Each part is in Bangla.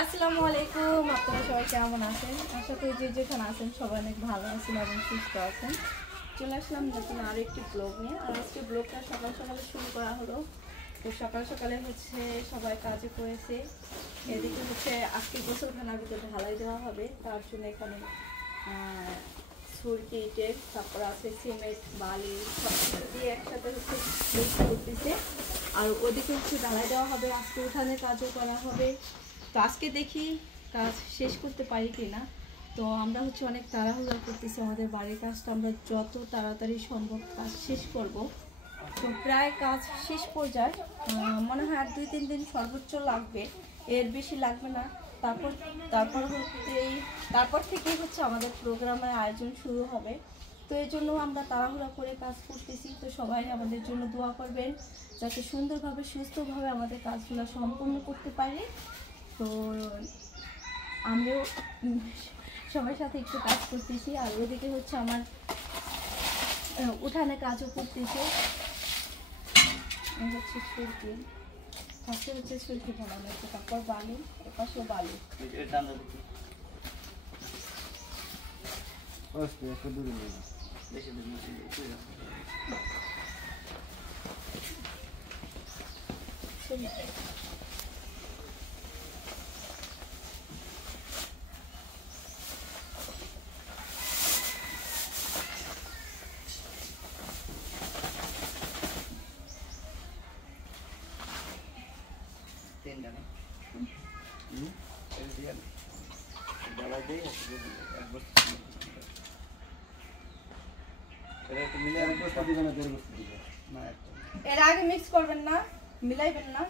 আসসালামু আলাইকুম, আপনারা সবাই কেমন আছেন? আশা করি যে যেখানে আছেন সবাই অনেক ভালো আছেন এবং সুস্থ আছেন। চলে আসলাম নতুন আরও একটি ব্লগ নিয়ে। আর আজকে ব্লগটা সকাল সকালে শুরু করা হলো। তো সকাল সকালে হচ্ছে সবাই কাজে করেছে। এদিকে হচ্ছে আজকে গোসলখানার ভিতরে ঢালাই দেওয়া হবে, তার জন্য এখানে সুরকি ইটের, তারপর আছে সিমেন্ট, বালি সব কিছু দিয়ে একসাথে হচ্ছে মিক্স করতেছে। আর ওদিকে হচ্ছে ঢালাই দেওয়া হবে, আজকে উঠানের কাজও করা হবে। তো আজকে দেখি কাজ শেষ করতে পারি কি না। তো আমরা হচ্ছে অনেক তাড়াহুড়া করতেছি, আমাদের বাড়ির কাজটা আমরা যত তাড়াতাড়ি সম্ভব কাজ শেষ করব। তো প্রায় কাজ শেষ পর্যায়ে, মনে হয় আর 2-3 দিন সর্বোচ্চ লাগবে, এর বেশি লাগবে না। তারপর থেকেই হচ্ছে আমাদের প্রোগ্রামের আয়োজন শুরু হবে। তো এই জন্য আমরা তাড়াহুড়া করে কাজ করতেছি। তো সবাই আমাদের জন্য দোয়া করবেন যাতে সুন্দরভাবে সুস্থভাবে আমাদের কাজগুলো সম্পূর্ণ করতে পারি। তো আমিও সবার সাথে একটু কাজ করতেছি। আর ওদিকে হচ্ছে আমার উঠানে কাজও করতেছে। হচ্ছে সুরকি, ফার্স্টে হচ্ছে সুরকি বানানো হচ্ছে, তারপর বালু, এপাশে বালু। এর আগে মিক্স করবেন না, মিলাইবেন না,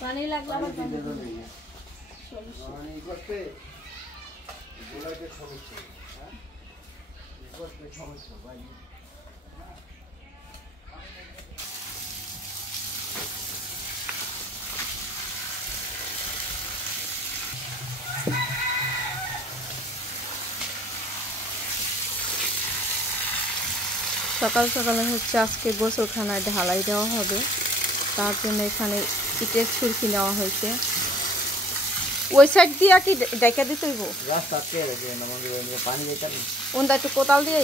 পানি লাগলে আবার সকাল সকালে হচ্ছে আজকে গোসলখানায় ঢালাই দেওয়া হবে, তার জন্য এখানে ইটের ছুরকি নেওয়া হয়েছে। ওই সাইড দিয়া কি ডেকে দিতে হইব? ওনটা একটু কোদাল দিয়ে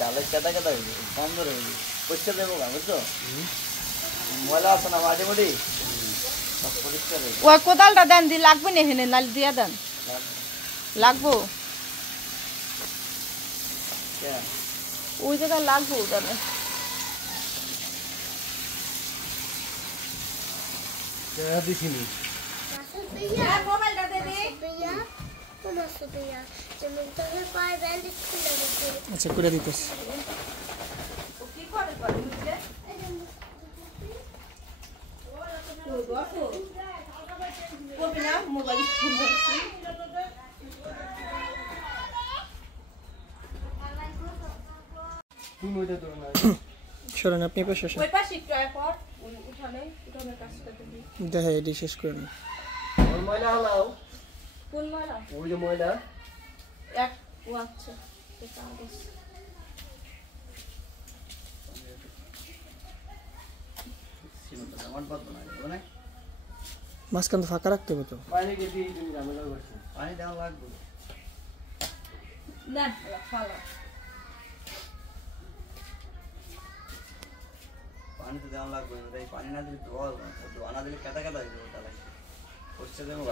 ডালের কাটা কাটা হয়েছে, কম ধরে হয়েছে, পরিষ্কার দেবো না, বুঝছো? ময়লা আছে না মাঝে মাঝে, পরিষ্কার ওই কোদালটা দেন, দিয়ে লাগবে না হেনে, নাল দিয়া দেন, লাগবো ওই জায়গায় লাগবো দাদা। আচ্ছা করে দিতেছি। সরেন আপনি পাশে দেখা এটি শেষ করেন। ময়লা হলাও কোন ময়লা? ওই যে ময়লা এক ও আচ্ছা মাঝখান ফাঁকা রাখতে হবে তো। পানি দেওয়া লাগবে না, ভালো পানি তো দেওয়া লাগবে, পানি না দিলে তো আনা দিলে কাটা কাটা হয়ে যাবে, তাহলে করছে দেবো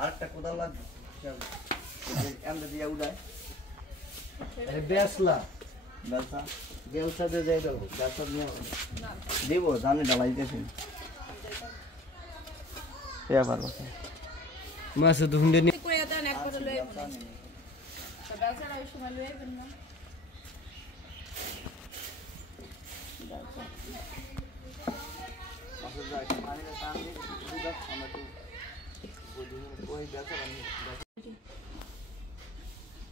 আর একটা কোদাল লাগবে দিয়ে উড়ায় বেসলা বেলসা বেলসা দিয়ে যাই দেবো বেলসা নিয়ে দিব জানি ডালাই দিতেছি পারবো মাছ তো হুন্ডে করে দেন এক করে লয়ে তো বেলচারা ওই সময় লয়ে যাবেন না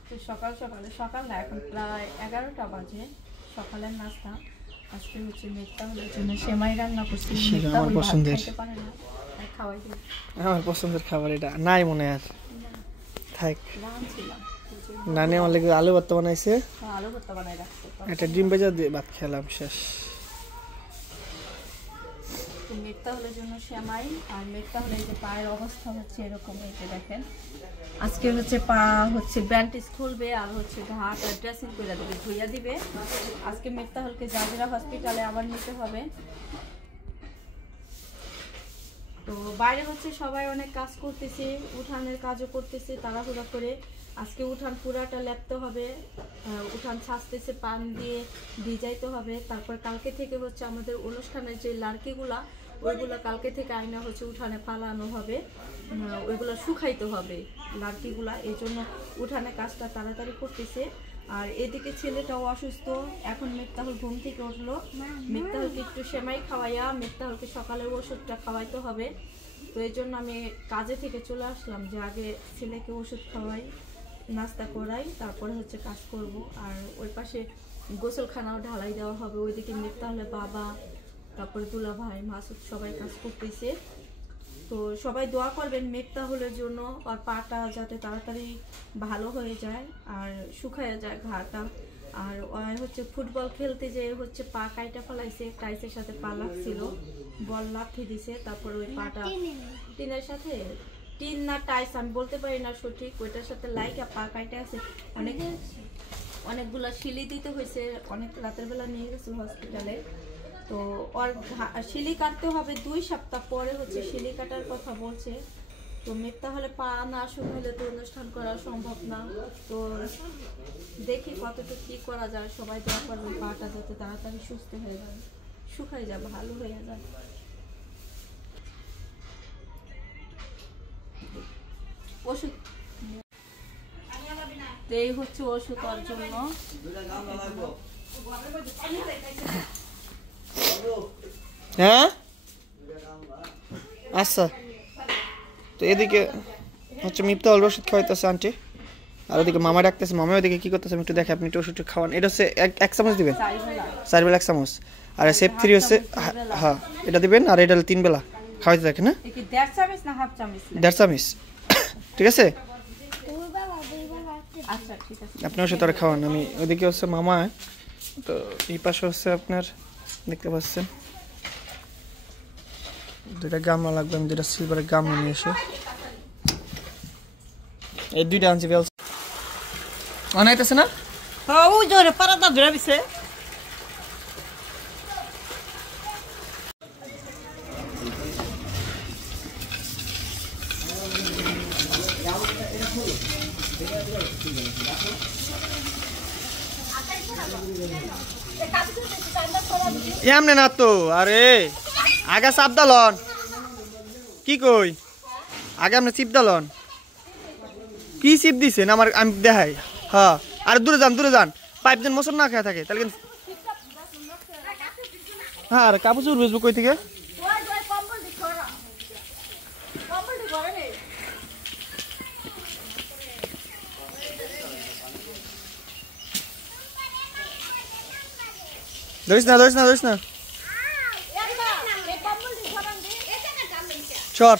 তো সকাল না এখন প্রায় 11টা বাজে সকালের নাস্তা আজকে হচ্ছে মেঘতাহলের জন্য সেমাই রান্না করছি সেটা আমার পছন্দের। পারে না তাই খাওয়াই দিই আমার পছন্দের খাবার এটা নাই মনে আর থাক রাঁধছিলাম নানি আমার লেগে আলু ভর্তা বানাইছে আলু ভর্তা বানাই রাখতে একটা ডিম ভেজা দিয়ে ভাত খেলাম শেষ। তো মেঘতাহলের জন্য সেমাই আর মেঘতাহলের যে পায়ের অবস্থা হচ্ছে এরকম হয়েছে দেখেন আজকে হচ্ছে পা হচ্ছে ব্যান্ডেজ খুলবে আর হচ্ছে ঘাট আর ড্রেসিং করে দেবে ধুইয়া দিবে আজকে মেঘতাহলকে জাজিরা হসপিটালে আবার নিতে হবে। তো বাইরে হচ্ছে সবাই অনেক কাজ করতেছে উঠানের কাজও করতেছে তাড়াহুড়া করে আজকে উঠান পুরাটা লেপতে হবে উঠান ছাঁচতেছে পান দিয়ে ভিজাইতে হবে তারপর কালকে থেকে হচ্ছে আমাদের অনুষ্ঠানের যে লাড়কিগুলা ওইগুলো কালকে থেকে আয়না হচ্ছে উঠানে পালানো হবে ওইগুলো শুকাইতে হবে লাড়কিগুলা এই জন্য উঠানে কাজটা তাড়াতাড়ি করতেছে। আর এদিকে ছেলেটাও অসুস্থ এখন মেঘতাহল ঘুম থেকে উঠলো মেঘতাহলকে একটু সেমাই খাওয়াইয়া মেঘতাহলকে সকালের ওষুধটা খাওয়াইতে হবে তো এই জন্য আমি কাজে থেকে চলে আসলাম যে আগে ছেলেকে ওষুধ খাওয়াই নাস্তা করাই তারপরে হচ্ছে কাজ করব। আর ওই পাশে গোসলখানাও ঢালাই দেওয়া হবে ওইদিকে মেঘতাহলে বাবা তারপরে দুলা ভাই মাসুদ সবাই কাজ করতেছে। তো সবাই দোয়া করবেন মেঘতাহলের জন্য আর পাটা যাতে তাড়াতাড়ি ভালো হয়ে যায় আর শুকায় যায় ঘাটা। আর হচ্ছে ফুটবল খেলতে যে হচ্ছে পা কাইটা ফেলাইছে টাইসের সাথে পা লাগছিল বল লাথি দিছে তারপরে ওই পাটা টিনের সাথে টিন না টাইস আমি বলতে পারি না সঠিক ওইটার সাথে লাইকা পা কাইটা আছে অনেকগুলা শিলি দিতে হয়েছে অনেক রাতের বেলা নিয়ে গেছে হসপিটালে। তো ওর শিলি কাটতে হবে 2 সপ্তাহ পরে হচ্ছে শিলি কাটার কথা বলছে। তো মেঘতাহলে পা না শুকাইলে তো অনুষ্ঠান করা সম্ভব না তো দেখি কতটুকু কি করা যায় সবাই দোয়া করবেন পাটা যাতে তাড়াতাড়ি সুস্থ হয়ে যায় শুকাই যায় ভালো হয়ে যায়। ওষুধ এই হচ্ছে ওষুধ ওর জন্য হ্যাঁ আচ্ছা তো এদিকে হচ্ছে মিফতাহুল ওষুধ খাওয়াইতেছে আন্টি আর ওদিকে মামা ডাকতেছে মামা ওদিকে কি করতেছে আমি একটু দেখে আপনি একটু ওষুধটা খাওয়ান এটা হচ্ছে 1 চামচ দিবেন 4 বেলা 1 চামচ আর সেপ 3 হচ্ছে হ্যাঁ এটা দিবেন আর এটা 3 বেলা খাওয়াইতে দেখেন না 1.5 চামচ না হাফ চামচ 1.5 চামচ ঠিক আছে আচ্ছা ঠিক আছে আপনি ওষুধটা খাওয়ান আমি ওদিকে হচ্ছে মামা তো এই পাশে হচ্ছে আপনার দেখতে পাচ্ছেন 2টা গামলা লাগবে আমি 2টা সিলভারের গামলা নিয়ে এসে এই 2টা আনছি বেল আনাইতেছে না হ্যাঁ ওই জোরে পারাটা ধরে দিছে এমনে না তো আরে আগে চাপ দালন কি কই আগে আপনি চিপ দালন কি চিপ দিছেন আমার আমি দেখাই হ্যাঁ আর দূরে যান পাইপ দেন মোচন না খেয়ে থাকে তাহলে কিন্তু হ্যাঁ আর কাপড় চুর বেচবো কই থেকে ধরিস না শর্ট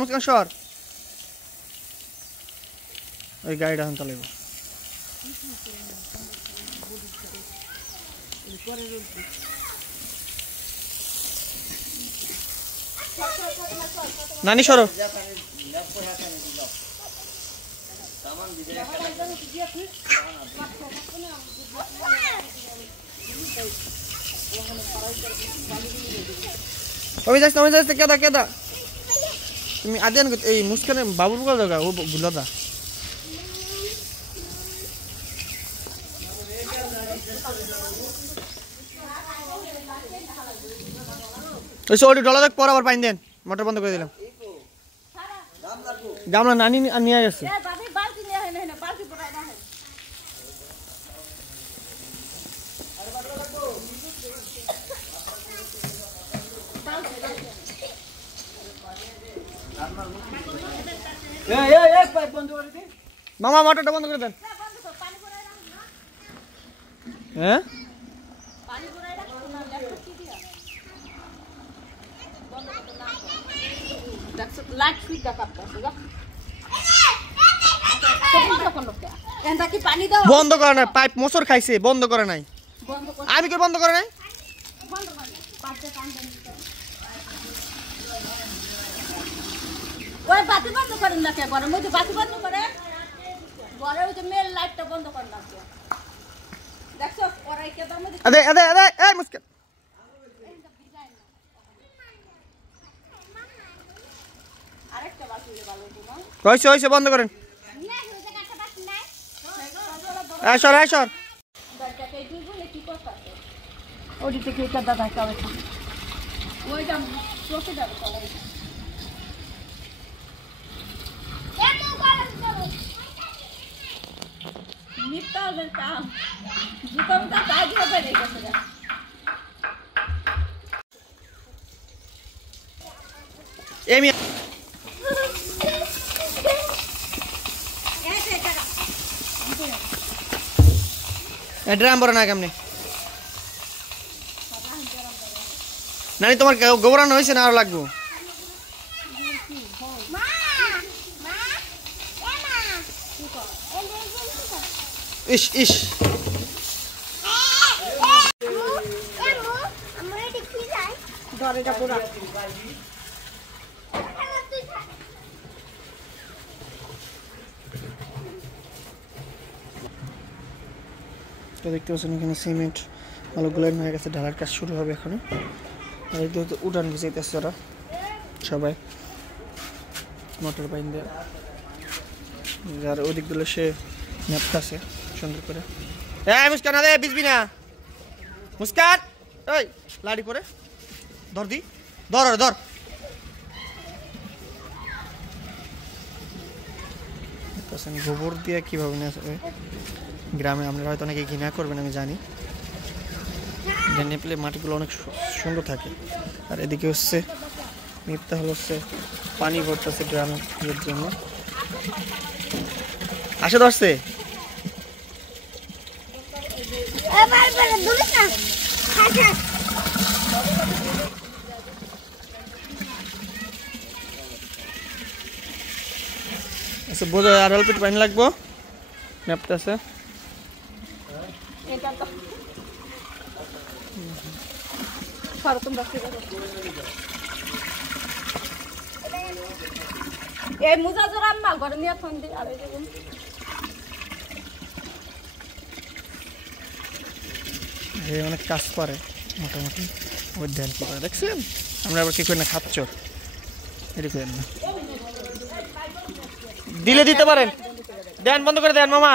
মুসকান শর ওই গাড়িটা এখন চালাইব নানি সরো ওই যাচ্ছে কেদা তুমি আদিয়ান এই মুস্কানে বাবুর বল দাও ও বুলাদা ওই সরি ডলা দেখ পর আবার পাইন দেন মোটর বন্ধ করে দিলাম গামলা নানি নিয়ে গেছে মামা মোটরটা বন্ধ করে দেন হ্যাঁ বন্ধ করে নাই পাইপ মোচর খাইছে বন্ধ করে নাই আমি কি বন্ধ করে নাই ওই বাতি বন্ধ করেন না কে ঘরে মধ্যে বাতি বন্ধ করে ঘরে ওই যে মেল লাইটটা বন্ধ করেন না কে দেখছো ওরাই কে তার মধ্যে আদে এই মুস্কান আরেকটা বাতি ভালো তো না হইছে বন্ধ করেন সর দরজাটা এই দুইগুলো কি করতে আছে ওদিকে কি কাদা থাকে ওইটা চোখে যাবে চলে মিথ্যাদের কাম জুতোটা কাজ হবে রে গেছে এমি ড্রাম বড় না কেমনে নানি তোমার গোবরানো হয়েছে না আরো লাগবো ইস দরজা পুরা দেখতে পাচ্ছেন এখানে সিমেন্ট ভালো গুলান হয়ে গেছে ঢালার কাজ শুরু হবে এখন আর এই তো উঠান গুছাইতেছে ওরা সবাই মোটর বাইন দিয়ে আর ওই দিকগুলো সে নেপকাছে সুন্দর করে এই মুস্কান আরে বিজবি না মুস্কান ওই লাড়ি পরে ধর গোবর দিয়ে কিভাবে গ্রামে আমরা হয়তো অনেকে ঘৃণা করবেন আমি জানি নেপলে মাটিগুলো অনেক সুন্দর থাকে আর এদিকে হচ্ছে মিথ্যা হচ্ছে পানি ভরতেছে গ্রামের ইয়ের জন্য আসে ধরছে আচ্ছা বোঝা আর অল্প একটু পানি লাগবো নেপতেছে এই মুজা জোড়া মাল ঘরে নিয়ে ফোন দিই আর দেখুন অনেক কাজ করে মোটামুটি ওই ধ্যান কি করে দেখছেন আমরা আবার কি করি না খাচ্ছ এটি করেন না দিলে দিতে পারেন দেন বন্ধ করে দেন মামা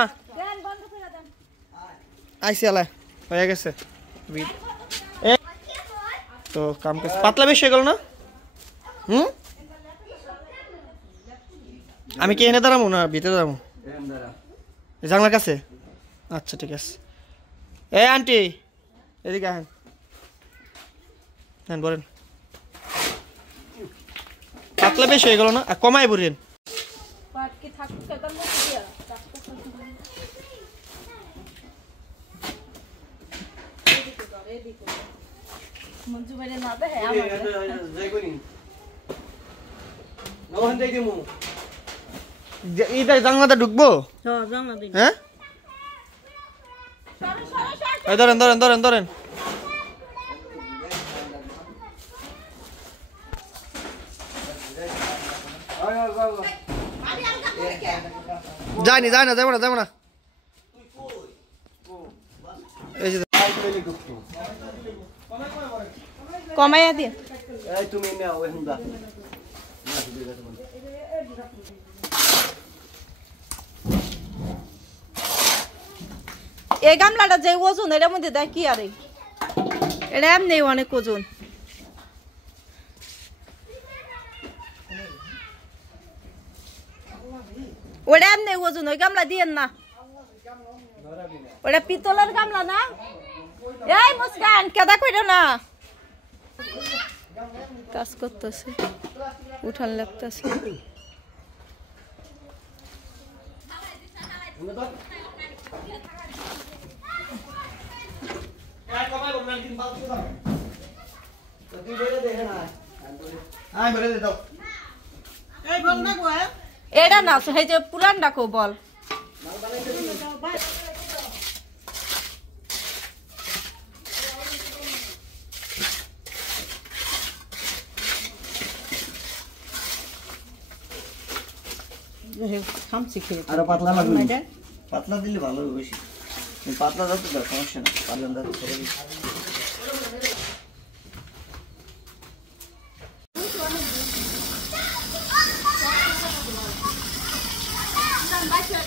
আইসি আলা হয়ে গেছে তো কাম কাজ পাতলা বেশি হয়ে গেল না আমি কি এনে দাঁড়াবো না ভিতরে দাঁড়াবো জানলার কাছে আচ্ছা ঠিক আছে এ আন্টি এদিকে আসেন হ্যাঁ বলেন পাতলা বেশি হয়ে গেল না কমাই বলেন জানলাটা ঢুকবো হ্যাঁ ধরেন যাই না যাবো না এই যে কমাইয়া দিয়ে এই তুমি নাও এখন দা এই গামলাটা যে ওজন এটার মধ্যে দেয় কি আরে এটা এমনি অনেক ওজন ওটা এমনি ওজন ওই গামলা দিয়েন না ওটা পিতলের গামলা না এই মুস্কান কেদা কইরো না কাজ করতেছে উঠান লাগতেছে এটা না সেই যে পুরান ডাকো বল আরো পাতলা লাগবে পাতলা দিলে ভালো হবে বেশি পাতলা দাও তো সমস্যা না পাতলা দাও ছেড়ে দিই বাচ্চা